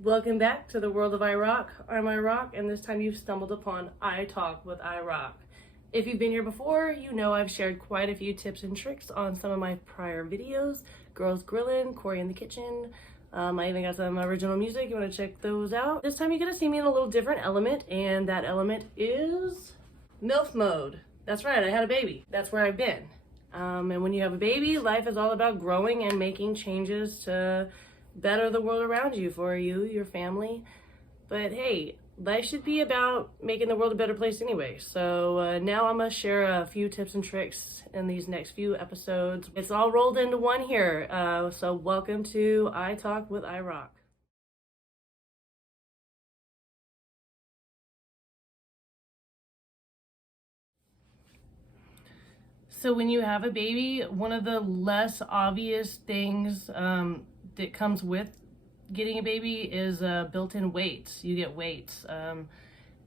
Welcome back to the world of Irok. I'm Irok, and this time you've stumbled upon Italk with Irok. If you've been here before, you know I've shared quite a few tips and tricks on some of my prior videos. Girls Grillin', Corey in the Kitchen. I even got some original music. You want to check those out. This time you're going to see me in a little different element, and that element is MILF mode. That's right, I had a baby. That's where I've been. And when you have a baby, life is all about growing and making changes to better the world around you, for you, your family. But hey, life should be about making the world a better place anyway. So now I'm gonna share a few tips and tricks in these next few episodes. It's all rolled into one here. So welcome to Italk with Irok. So when you have a baby, one of the less obvious things that comes with getting a baby is built-in weights. You get weights, and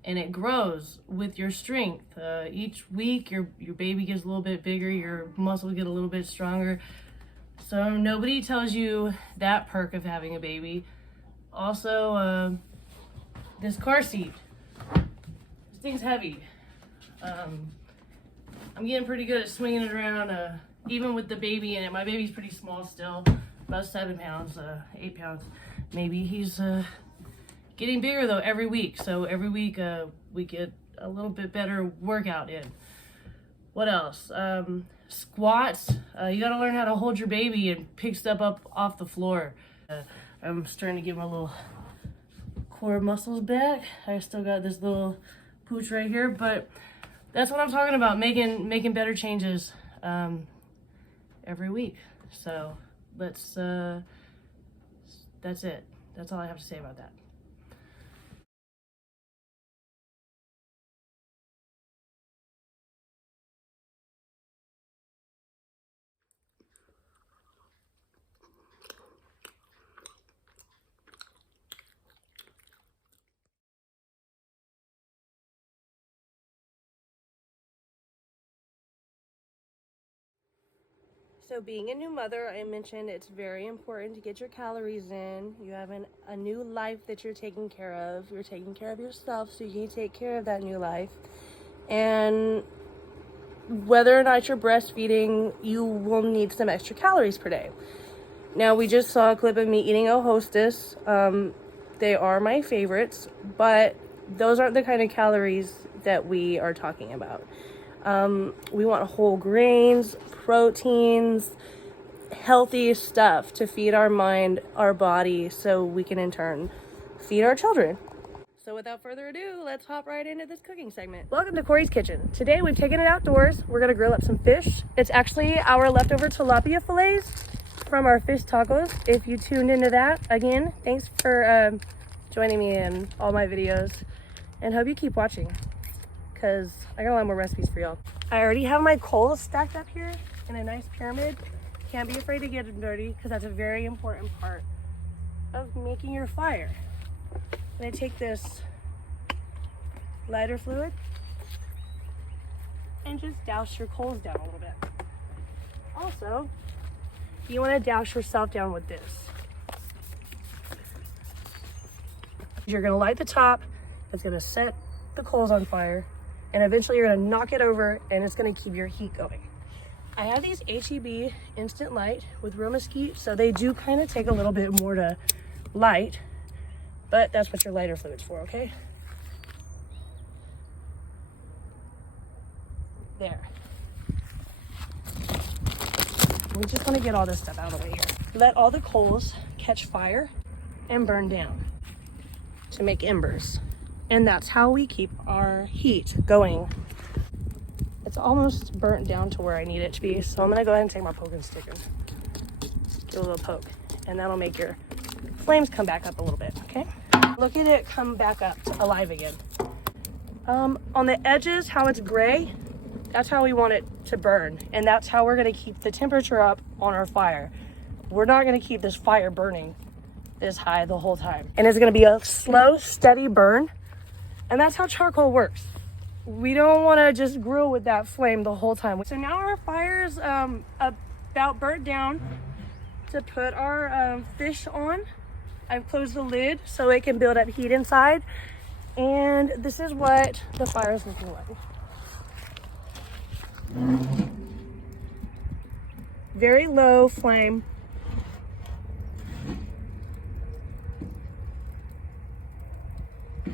it grows with your strength. Each week, your baby gets a little bit bigger, your muscles get a little bit stronger. So nobody tells you that perk of having a baby. Also, this car seat. This thing's heavy. I'm getting pretty good at swinging it around, even with the baby in it. My baby's pretty small still, about 7 pounds, 8 pounds maybe. He's getting bigger though every week. So every week we get a little bit better workout in. What else? Squats. You gotta learn how to hold your baby and pick stuff up off the floor. I'm starting to get my little core muscles back. I still got this little pooch right here, but that's what I'm talking about, making better changes every week. So let's, that's it. That's all I have to say about that. So being a new mother, I mentioned it's very important to get your calories in. You have a new life that you're taking care of. You're taking care of yourself, so you can take care of that new life. And whether or not you're breastfeeding, you will need some extra calories per day. Now, we just saw a clip of me eating a Hostess. They are my favorites, but those aren't the kind of calories that we are talking about. We want whole grains, proteins, healthy stuff to feed our mind, our body, so we can in turn feed our children. So without further ado, let's hop right into this cooking segment. Welcome to Corey's Kitchen. Today we've taken it outdoors. We're gonna grill up some fish. It's actually our leftover tilapia fillets from our fish tacos. If you tuned into that, again, thanks for joining me in all my videos, and hope you keep watching, because I got a lot more recipes for y'all. I already have my coals stacked up here in a nice pyramid. Can't be afraid to get them dirty, because that's a very important part of making your fire. I'm gonna take this lighter fluid and just douse your coals down a little bit. Also, you wanna douse yourself down with this. You're gonna light the top, it's gonna set the coals on fire, and eventually you're gonna knock it over and it's gonna keep your heat going. I have these HEB Instant Light with real mesquite, so they do kind of take a little bit more to light, but that's what your lighter fluid's for, okay? There. We just wanna get all this stuff out of the way here. Let all the coals catch fire and burn down to make embers. And that's how we keep our heat going. It's almost burnt down to where I need it to be, so I'm gonna go ahead and take my poking stick and give a little poke, and that'll make your flames come back up a little bit, okay? Look at it come back up to alive again. On the edges, how it's gray, that's how we want it to burn, and that's how we're gonna keep the temperature up on our fire. We're not gonna keep this fire burning this high the whole time. And it's gonna be a slow, steady burn, and that's how charcoal works. We don't want to just grill with that flame the whole time. So now our fire's about burnt down to put our fish on. I've closed the lid so it can build up heat inside. And this is what the fire is looking like. Very low flame.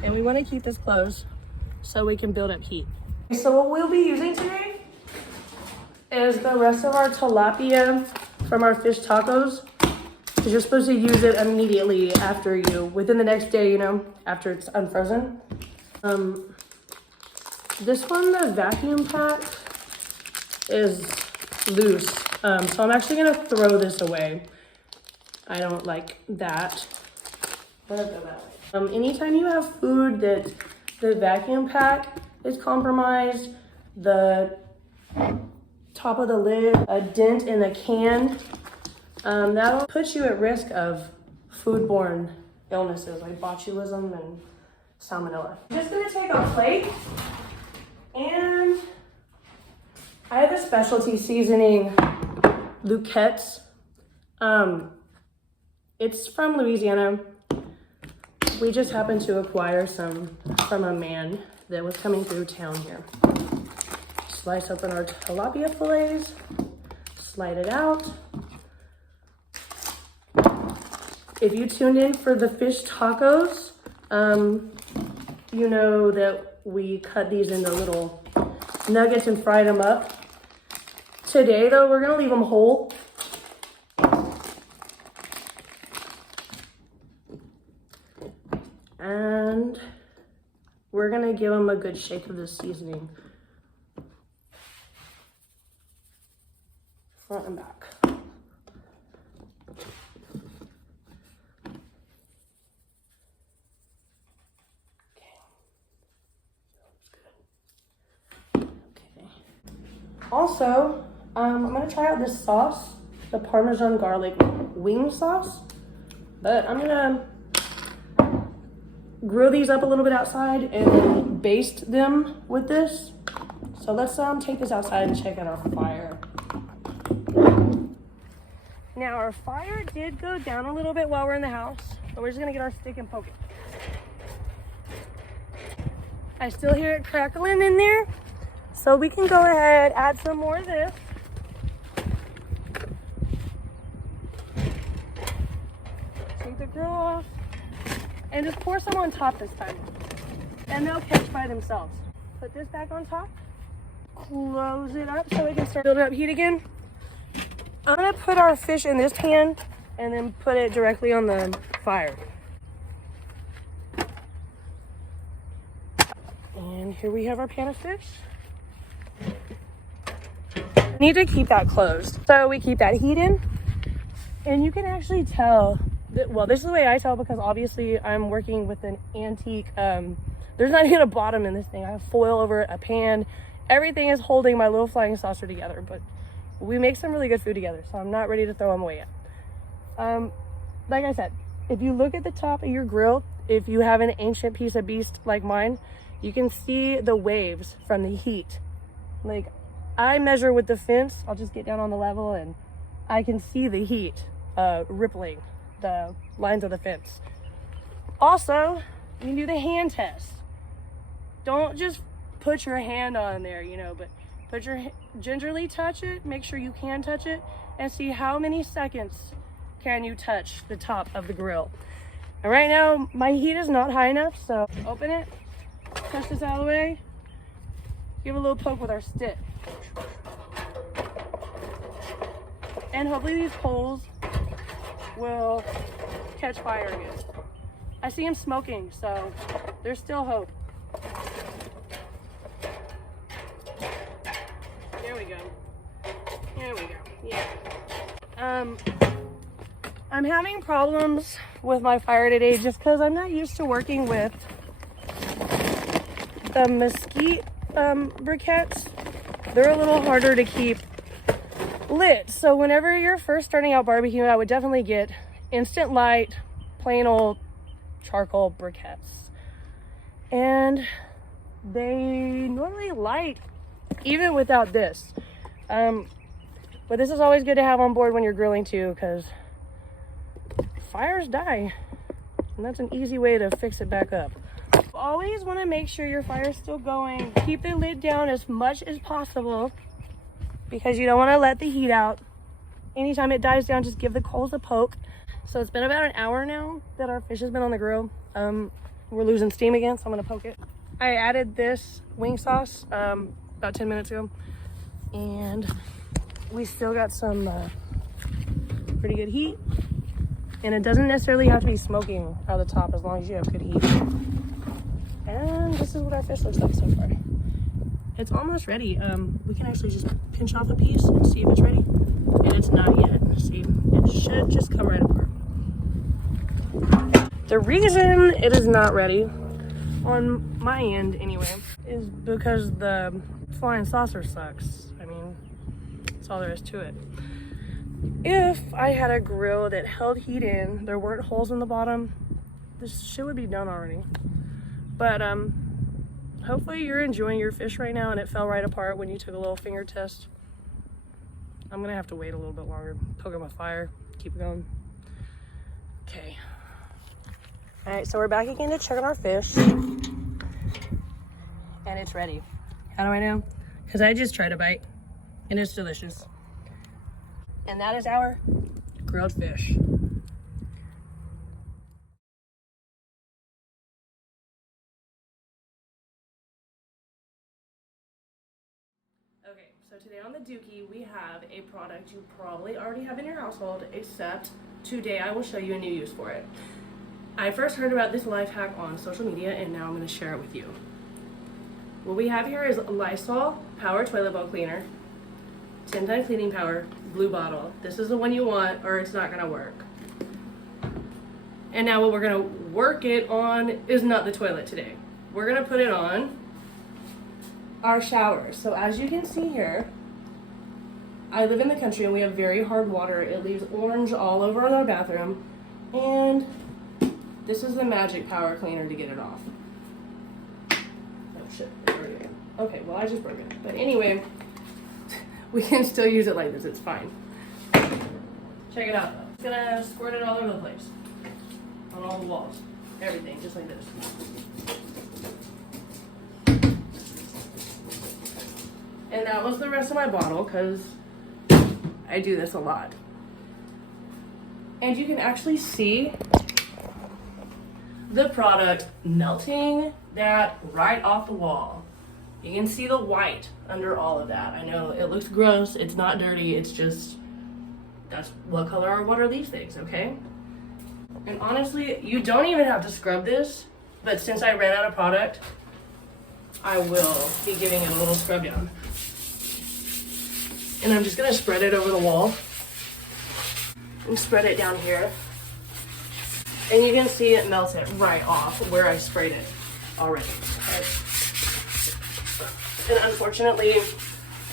And we want to keep this closed so we can build up heat. So what we'll be using today is the rest of our tilapia from our fish tacos. Because you're supposed to use it immediately after within the next day, you know, after it's unfrozen. This one, the vacuum pack is loose. So I'm actually gonna throw this away. I don't like that. Anytime you have food that the vacuum pack is compromised, the top of the lid, a dent in the can, that'll put you at risk of foodborne illnesses like botulism and salmonella. I'm just gonna take a plate, and I have a specialty seasoning, Luquette's. It's from Louisiana. We just happened to acquire some from a man that was coming through town here. Slice open our tilapia fillets, slide it out. If you tuned in for the fish tacos, you know that we cut these into little nuggets and fried them up. Today though, we're gonna leave them whole. And we're gonna give them a good shake of the seasoning. Front and back. Also, I'm gonna try out this sauce, the Parmesan garlic wing sauce, but I'm gonna grill these up a little bit outside and then baste them with this. So let's take this outside and check out our fire. Now our fire did go down a little bit while we're in the house, but we're just gonna get our stick and poke it. I still hear it crackling in there. So we can go ahead, add some more of this. Take the grill off and just pour some on top this time. And they'll catch by themselves. Put this back on top. Close it up so we can start building up heat again. I'm gonna put our fish in this pan and then put it directly on the fire. And here we have our pan of fish. Need to keep that closed so we keep that heat in, and you can actually tell that, well, this is the way I tell because obviously I'm working with an antique, there's not even a bottom in this thing. I have foil over it, a pan, everything is holding my little flying saucer together, but we make some really good food together, so I'm not ready to throw them away yet. Like I said, if you look at the top of your grill, if you have an ancient piece of beast like mine, you can see the waves from the heat. Like, I measure with the fence. I'll just get down on the level and I can see the heat rippling the lines of the fence. Also, you can do the hand test. Don't just put your hand on there, you know, but gingerly touch it, make sure you can touch it, and see how many seconds can you touch the top of the grill. And right now, my heat is not high enough, so open it, push this out of the way, give a little poke with our stick. And hopefully these coals will catch fire again. I see them smoking, so there's still hope. There we go. There we go. Yeah. I'm having problems with my fire today just because I'm not used to working with the mesquite briquettes. They're a little harder to keep lit. So whenever you're first starting out barbecuing, I would definitely get instant light, plain old charcoal briquettes. And they normally light even without this. But this is always good to have on board when you're grilling too, because fires die. And that's an easy way to fix it back up. Always want to make sure your fire's still going. Keep the lid down as much as possible because you don't want to let the heat out. Anytime it dies down, just give the coals a poke. So it's been about an hour now that our fish has been on the grill. We're losing steam again, so I'm gonna poke it. I added this wing sauce about 10 minutes ago, and we still got some pretty good heat. And it doesn't necessarily have to be smoking out of the top as long as you have good heat. And this is what our fish looks like so far. It's almost ready. We can actually just pinch off a piece and see if it's ready. And it's not yet. See, it should just come right apart. The reason it is not ready, on my end anyway, is because the flying saucer sucks. I mean, that's all there is to it. If I had a grill that held heat in, there weren't holes in the bottom, this shit would be done already. But hopefully you're enjoying your fish right now and it fell right apart when you took a little finger test. I'm gonna have to wait a little bit longer, poke at my fire, keep it going. Okay. All right, so we're back again to check on our fish. And it's ready. How do I know? Because I just tried a bite and it's delicious. And that is our grilled fish. Okay, so today on the Dookie, we have a product you probably already have in your household, except today I will show you a new use for it. I first heard about this life hack on social media, and now I'm going to share it with you. What we have here is Lysol Power Toilet Bowl Cleaner, 10-time cleaning power, blue bottle. This is the one you want, or it's not going to work. And now what we're going to work it on is not the toilet today. We're going to put it on our showers. So as you can see here, I live in the country and we have very hard water. It leaves orange all over our bathroom, and this is the magic power cleaner to get it off. Oh shit, okay, well I just broke it. But anyway, we can still use it like this, it's fine. Check it out though. It's gonna squirt it all over the place. On all the walls. Everything, just like this. And that was the rest of my bottle, because I do this a lot. And you can actually see the product melting that right off the wall. You can see the white under all of that. I know it looks gross, it's not dirty, it's just, that's what color our water leaves things, okay? And honestly, you don't even have to scrub this, but since I ran out of product, I will be giving it a little scrub down. And I'm just gonna spread it over the wall and spread it down here. And you can see it melts it right off where I sprayed it already. Okay? And unfortunately,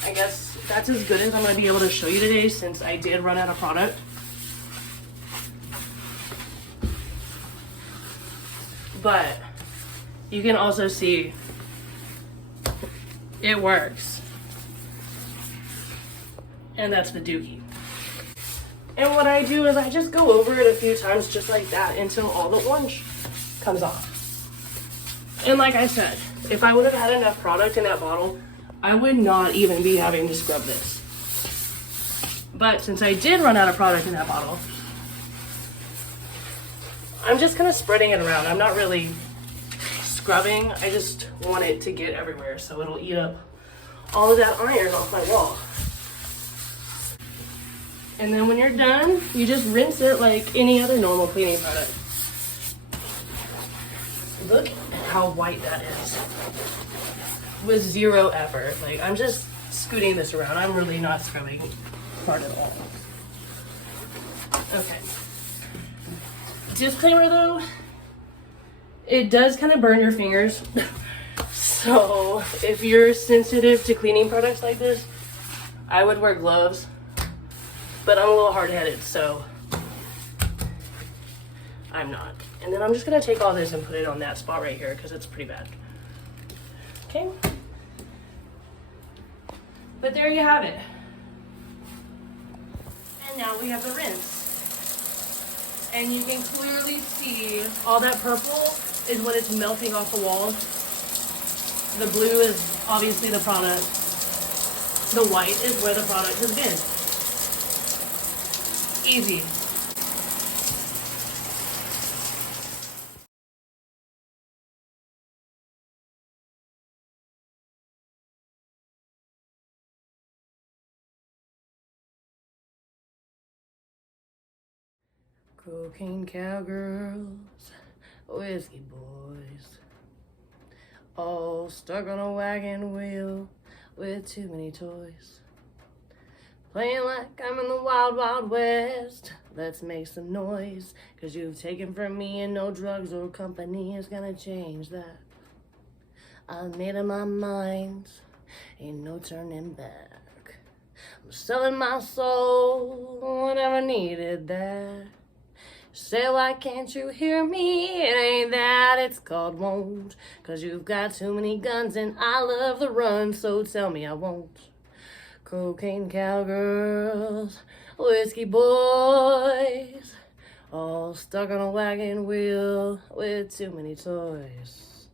I guess that's as good as I'm gonna be able to show you today since I did run out of product. But you can also see it works. And that's the Dookie. And what I do is I just go over it a few times just like that until all the orange comes off. And like I said, if I would have had enough product in that bottle, I would not even be having to scrub this. But since I did run out of product in that bottle, I'm just kind of spreading it around. I'm not really scrubbing. I just want it to get everywhere so it'll eat up all of that iron off my wall. And then when you're done, you just rinse it like any other normal cleaning product. Look at how white that is. With zero effort. Like, I'm just scooting this around. I'm really not scrubbing hard at all. Okay. Disclaimer though, it does kind of burn your fingers. So if you're sensitive to cleaning products like this, I would wear gloves. But I'm a little hard-headed, so I'm not. And then I'm just gonna take all this and put it on that spot right here because it's pretty bad. Okay? But there you have it. And now we have the rinse. And you can clearly see all that purple is when it's melting off the walls. The blue is obviously the product. The white is where the product has been. Easy. Cocaine cowgirls, whiskey boys, all stuck on a wagon wheel with too many toys. Playing like I'm in the wild, wild west. Let's make some noise, 'cause you've taken from me and no drugs or company is gonna change that. I've made up my mind, ain't no turning back. I'm selling my soul, I never needed that. Say, why can't you hear me? It ain't that, it's called won't. 'Cause you've got too many guns and I love the run, so tell me I won't. Cocaine cowgirls, whiskey boys, all stuck on a wagon wheel with too many toys.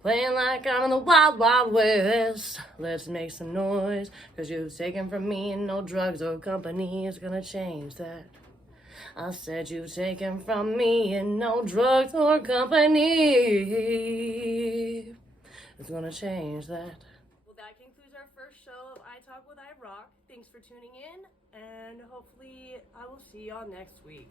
Playing like I'm in the wild, wild west. Let's make some noise, 'cause you've taken from me and no drugs or company is gonna change that. I said you've taken from me and no drugs or company is gonna change that. Well, that concludes our first show of Italk with Irok. Thanks for tuning in, and hopefully I will see y'all next week.